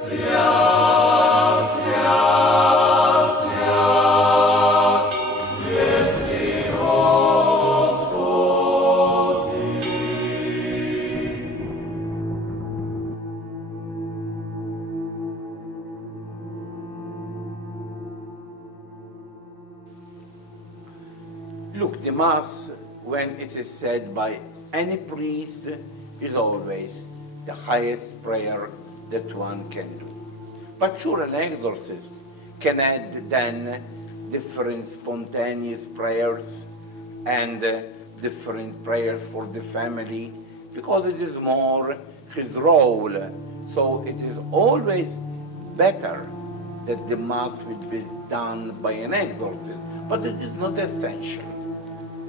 Look, the Mass, when it is said by any priest, is always the highest prayer that one can do. But sure, an exorcist can add then different spontaneous prayers and different prayers for the family, because it is more his role. So it is always better that the Mass will be done by an exorcist, but it is not essential.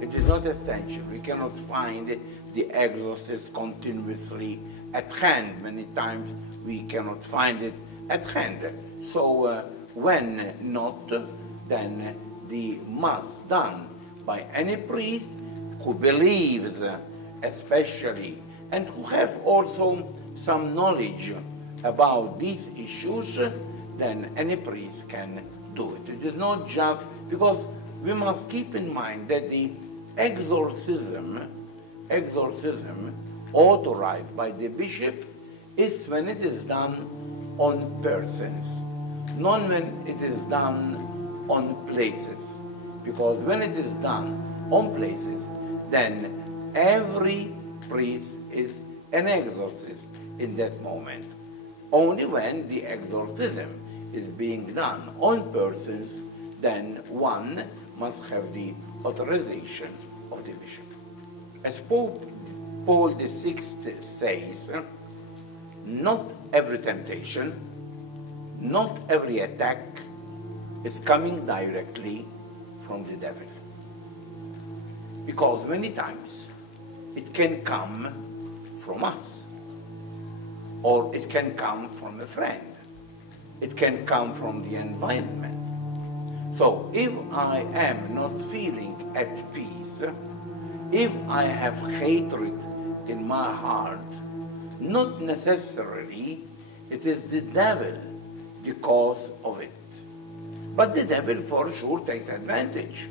It is not essential. We cannot find the exorcist continuously at hand. Many times we cannot find it at hand. So when not, then the Mass done by any priest who believes especially and who have also some knowledge about these issues, then any priest can do it. It is not just because we must keep in mind that the exorcism authorized by the bishop is when it is done on persons, not when it is done on places. Because when it is done on places, then every priest is an exorcist in that moment. Only when the exorcism is being done on persons, then one must have the authorization of the bishop. As Pope Paul VI says, not every temptation, not every attack is coming directly from the devil. Because many times it can come from us, or it can come from a friend, it can come from the environment. So if I am not feeling at peace, if I have hatred in my heart, not necessarily it is the devil the cause of it. But the devil for sure takes advantage.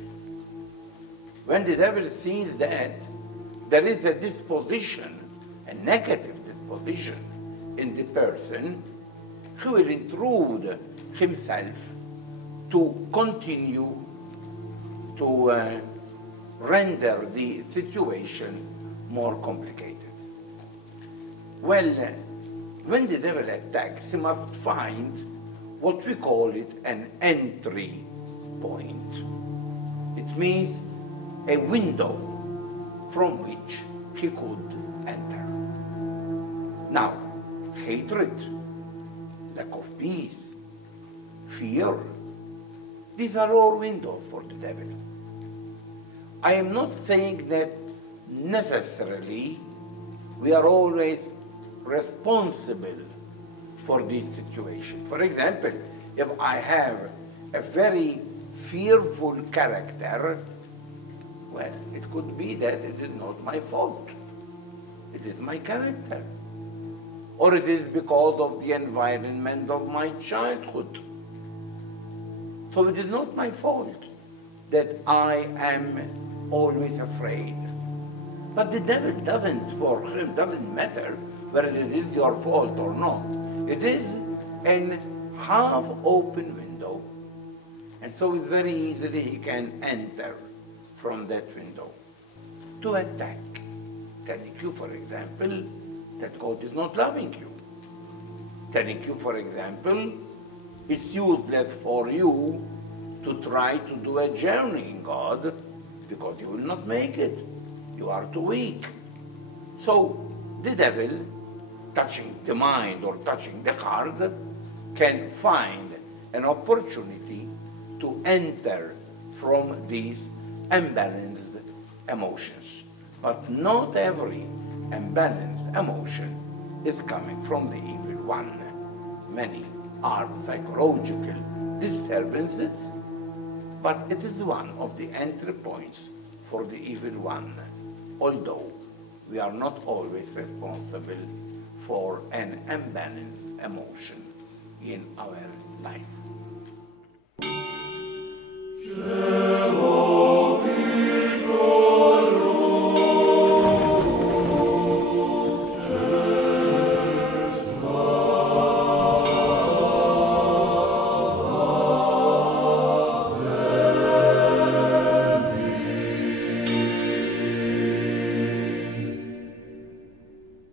When the devil sees that there is a disposition, a negative disposition in the person, he will intrude himself to continue to render the situation more complicated. Well, when the devil attacks, he must find what we call it an entry point. It means a window from which he could enter. Now, hatred, lack of peace, fear, these are all windows for the devil. I am not saying that necessarily we are always responsible for this situation. For example, if I have a very fearful character, well, it could be that it is not my fault. It is my character. Or it is because of the environment of my childhood. So it is not my fault that I am always afraid. But the devil doesn't, for him, doesn't matter whether it is your fault or not. It is a half-open window. And so very easily he can enter from that window to attack, telling you, for example, that God is not loving you. Telling you, for example, it's useless for you to try to do a journey in God because you will not make it. You are too weak. So the devil, touching the mind or touching the heart, can find an opportunity to enter from these unbalanced emotions. But not every unbalanced emotion is coming from the evil one. Many are psychological disturbances, but it is one of the entry points for the evil one, although we are not always responsible for an unbalanced emotion in our life.